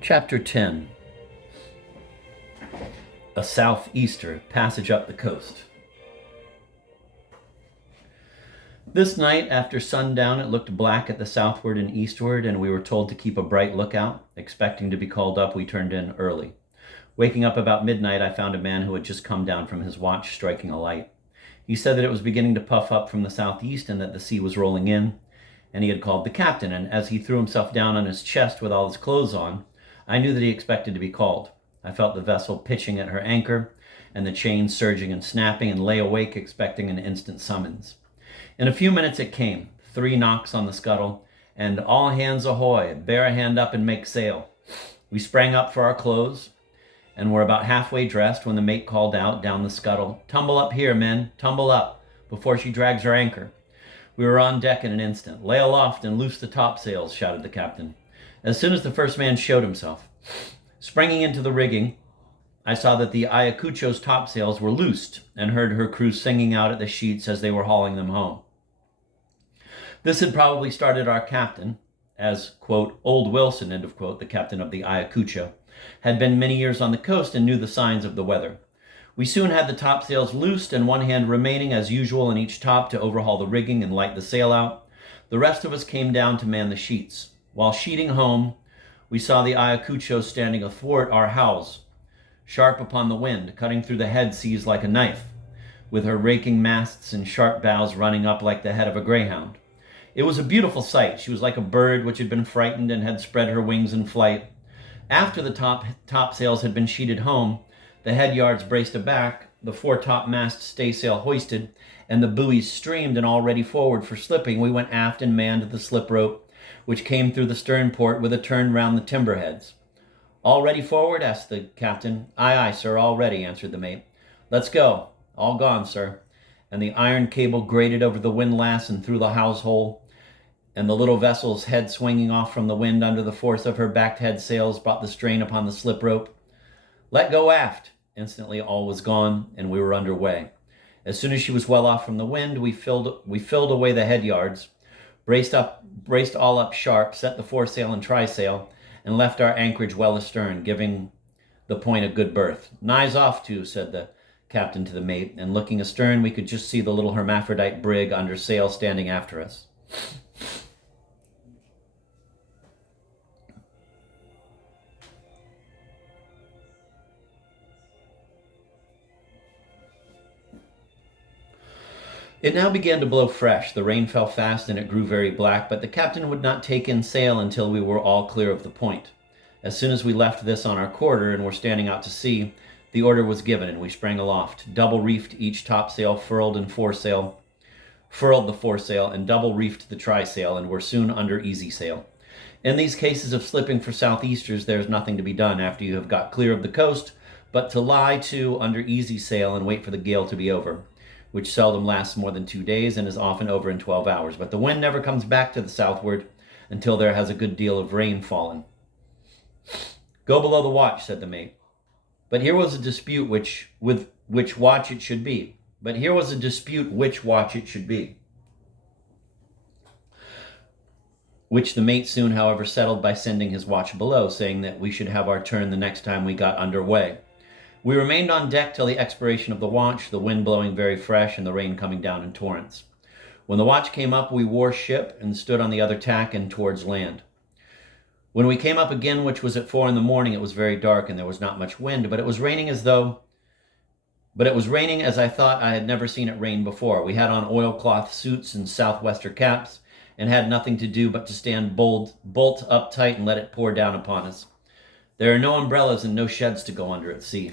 Chapter 10. A Southeaster Passage Up the Coast. This night, after sundown, it looked black at the southward and eastward, and we were told to keep a bright lookout. Expecting to be called up, we turned in early. Waking up about midnight, I found a man who had just come down from his watch striking a light. He said that it was beginning to puff up from the southeast and that the sea was rolling in, and he had called the captain, and as he threw himself down on his chest with all his clothes on, I knew that he expected to be called. I felt the vessel pitching at her anchor, and the chains surging and snapping, and lay awake expecting an instant summons. In a few minutes it came, 3 knocks on the scuttle, and all hands ahoy, bear a hand up and make sail. We sprang up for our clothes, and were about halfway dressed when the mate called out down the scuttle, "Tumble up here, men, tumble up, before she drags her anchor." We were on deck in an instant. "Lay aloft and loose the topsails," shouted the captain. As soon as the first man showed himself, springing into the rigging, I saw that the Ayacucho's topsails were loosed and heard her crew singing out at the sheets as they were hauling them home. This had probably started our captain, as, quote, "Old Wilson," end of quote, the captain of the Ayacucho, had been many years on the coast and knew the signs of the weather. We soon had the topsails loosed and one hand remaining as usual in each top to overhaul the rigging and light the sail out. The rest of us came down to man the sheets. While sheeting home, we saw the Ayacucho standing athwart our hawse, sharp upon the wind, cutting through the head seas like a knife, with her raking masts and sharp bows running up like the head of a greyhound. It was a beautiful sight. She was like a bird which had been frightened and had spread her wings in flight. After the topsails had been sheeted home, the head yards braced aback, the foretopmast staysail hoisted, and the buoys streamed and all ready forward for slipping, we went aft and manned the slip rope, which came through the stern port with a turn round the timber heads. "All ready forward?" asked the captain. "Aye, aye, sir, all ready," answered the mate. "Let's go." "All gone, sir." And the iron cable grated over the windlass and through the hawse hole, and the little vessel's head swinging off from the wind under the force of her backed head sails brought the strain upon the slip rope. "Let go aft." Instantly all was gone, and we were under way. As soon as she was well off from the wind, we filled away the head yards, braced all up sharp, set the foresail and trysail, and left our anchorage well astern, giving the point a good berth. "Nigh off to," said the captain to the mate, and looking astern, we could just see the little hermaphrodite brig under sail standing after us. It now began to blow fresh. The rain fell fast and it grew very black, but the captain would not take in sail until we were all clear of the point. As soon as we left this on our quarter and were standing out to sea, the order was given and we sprang aloft, double reefed each topsail, furled the foresail, and double reefed the trysail, and were soon under easy sail. In these cases of slipping for southeasters, there is nothing to be done after you have got clear of the coast, but to lie to under easy sail and wait for the gale to be over, which seldom lasts more than 2 days and is often over in 12 hours. But the wind never comes back to the southward until there has a good deal of rain fallen. "Go below the watch," said the mate. But here was a dispute which watch it should be. Which the mate soon, however, settled by sending his watch below, saying that we should have our turn the next time we got under way. We remained on deck till the expiration of the watch, the wind blowing very fresh and the rain coming down in torrents. When the watch came up, we wore ship and stood on the other tack and towards land. When we came up again, which was at 4 a.m, it was very dark and there was not much wind, but it was raining as I thought I had never seen it rain before. We had on oilcloth suits and southwester caps, and had nothing to do but to stand bolt up tight and let it pour down upon us. There are no umbrellas and no sheds to go under at sea.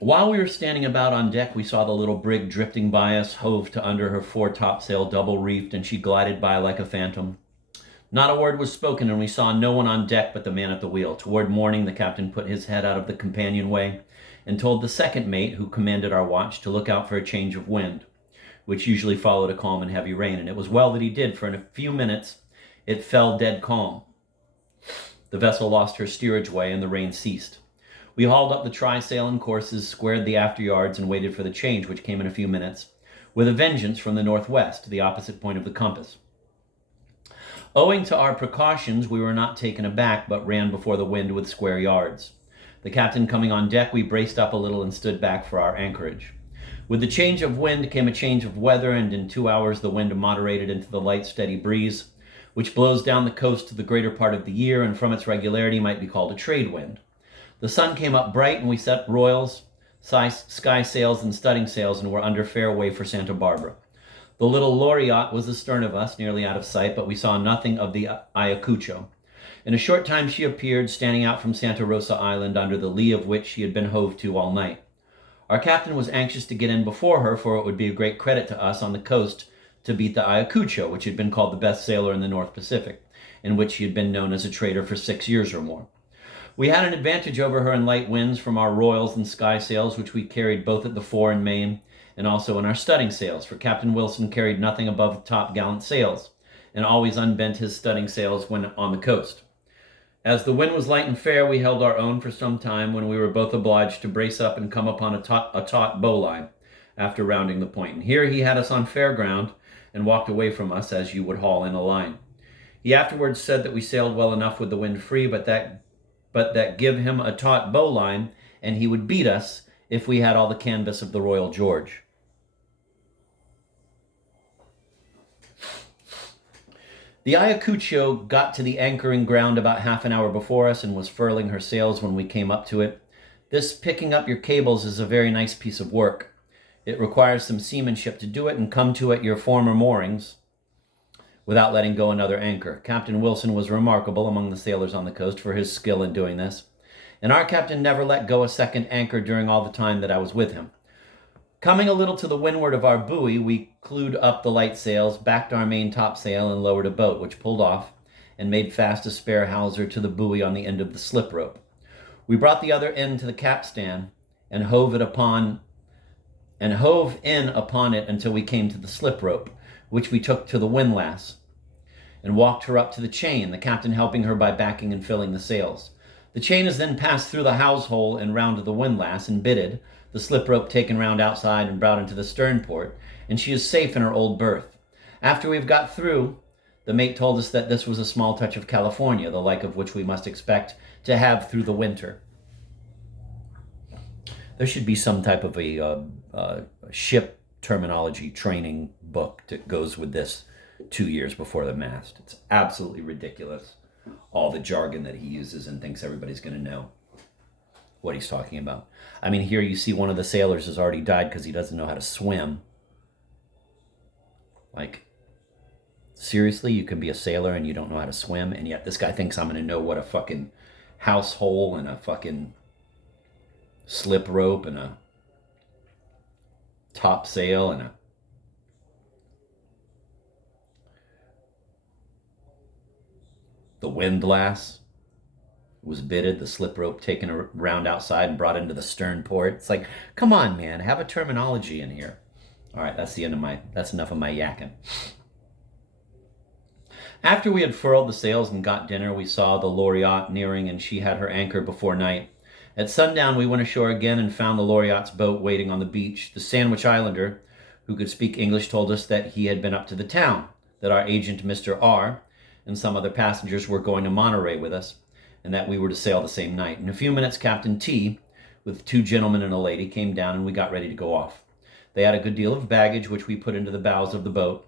While we were standing about on deck, we saw the little brig drifting by us, hove to under her foretopsail double reefed, and she glided by like a phantom. Not a word was spoken, and we saw no one on deck but the man at the wheel. Toward morning, the captain put his head out of the companionway and told the second mate, who commanded our watch, to look out for a change of wind, which usually followed a calm and heavy rain. And it was well that he did, for in a few minutes It fell dead calm. The vessel lost her steerage way, and the rain ceased. We hauled up the trysail and courses, squared the after yards, and waited for the change, which came in a few minutes, with a vengeance from the northwest, the opposite point of the compass. Owing to our precautions, we were not taken aback, but ran before the wind with square yards. The captain coming on deck, we braced up a little and stood back for our anchorage. With the change of wind came a change of weather, and in 2 hours the wind moderated into the light, steady breeze, which blows down the coast the greater part of the year, and from its regularity might be called a trade wind. The sun came up bright, and we set royals, sky sails, and studding sails, and were under fair way for Santa Barbara. The little Loriotte was astern of us, nearly out of sight, but we saw nothing of the Ayacucho. In a short time she appeared, standing out from Santa Rosa Island, under the lee of which she had been hove to all night. Our captain was anxious to get in before her, for it would be a great credit to us on the coast to beat the Ayacucho, which had been called the best sailor in the North Pacific, in which he had been known as a trader for 6 years or more. We had an advantage over her in light winds from our royals and sky sails, which we carried both at the fore and main, and also in our studding sails, for Captain Wilson carried nothing above the top gallant sails, and always unbent his studding sails when on the coast. As the wind was light and fair, we held our own for some time, when we were both obliged to brace up and come upon a taut bowline, after rounding the point. And here he had us on fair ground, and walked away from us as you would haul in a line. He afterwards said that we sailed well enough with the wind free, but that give him a taut bowline, and he would beat us if we had all the canvas of the Royal George. The Ayacucho got to the anchoring ground about half an hour before us, and was furling her sails when we came up to it. This picking up your cables is a very nice piece of work. It requires some seamanship to do it, and come to at your former moorings without letting go another anchor. Captain Wilson was remarkable among the sailors on the coast for his skill in doing this, and our captain never let go a second anchor during all the time that I was with him. Coming a little to the windward of our buoy, we clewed up the light sails, backed our main topsail, and lowered a boat, which pulled off, and made fast a spare hawser to the buoy on the end of the slip rope. We brought the other end to the capstan, and hove in upon it until we came to the slip rope, which we took to the windlass, and walked her up to the chain, the captain helping her by backing and filling the sails. The chain is then passed through the hawse hole and round to the windlass, and bitted, the slip rope taken round outside and brought into the stern port, and she is safe in her old berth. After we've got through, the mate told us that this was a small touch of California, the like of which we must expect to have through the winter. There should be some type of a ship terminology training book that goes with this 2 years before the mast. It's absolutely ridiculous, all the jargon that he uses and thinks everybody's going to know what he's talking about. I mean, here you see one of the sailors has already died because he doesn't know how to swim. Like, seriously, you can be a sailor and you don't know how to swim, and yet this guy thinks I'm going to know what a fucking house hole and a fucking slip rope and a topsail and the windlass was bitted, the slip rope taken around outside and brought into the stern port. It's like, come on, man, have a terminology in here. All right, that's enough of my yakking. After we had furled the sails and got dinner, we saw the Loriotte nearing, and she had her anchor before night. At sundown, we went ashore again and found the Loriotte's boat waiting on the beach. The Sandwich Islander, who could speak English, told us that he had been up to the town, that our agent, Mr. R., and some other passengers were going to Monterey with us, and that we were to sail the same night. In a few minutes, Captain T, with 2 gentlemen and a lady, came down, and we got ready to go off. They had a good deal of baggage, which we put into the bows of the boat,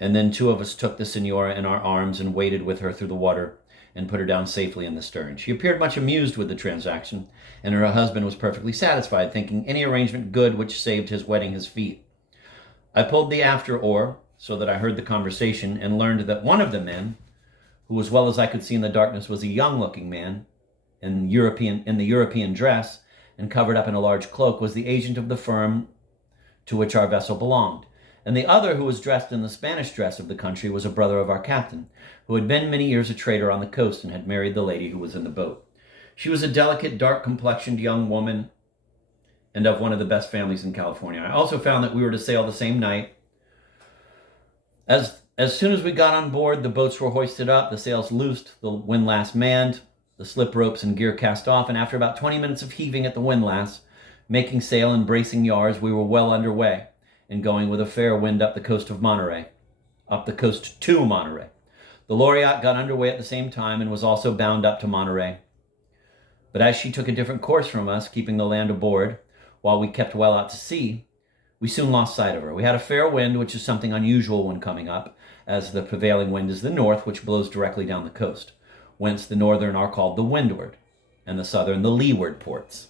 and then 2 of us took the Senora in our arms and waded with her through the water and put her down safely in the stern. She appeared much amused with the transaction, and her husband was perfectly satisfied, thinking any arrangement good which saved his wetting his feet. I pulled the after oar so that I heard the conversation, and learned that one of the men, who, as well as I could see in the darkness, was a young-looking man in the European dress and covered up in a large cloak, was the agent of the firm to which our vessel belonged. And the other, who was dressed in the Spanish dress of the country, was a brother of our captain, who had been many years a trader on the coast and had married the lady who was in the boat. She was a delicate, dark-complexioned young woman and of one of the best families in California. I also found that we were to sail the same night As soon as we got on board, the boats were hoisted up, the sails loosed, the windlass manned, the slip ropes and gear cast off, and after about 20 minutes of heaving at the windlass, making sail and bracing yards, we were well underway and going with a fair wind up the coast of Monterey, up the coast to Monterey. The Loriotte got underway at the same time and was also bound up to Monterey. But as she took a different course from us, keeping the land aboard, while we kept well out to sea, we soon lost sight of her. We had a fair wind, which is something unusual when coming up, as the prevailing wind is the north, which blows directly down the coast, whence the northern are called the windward, and the southern the leeward ports.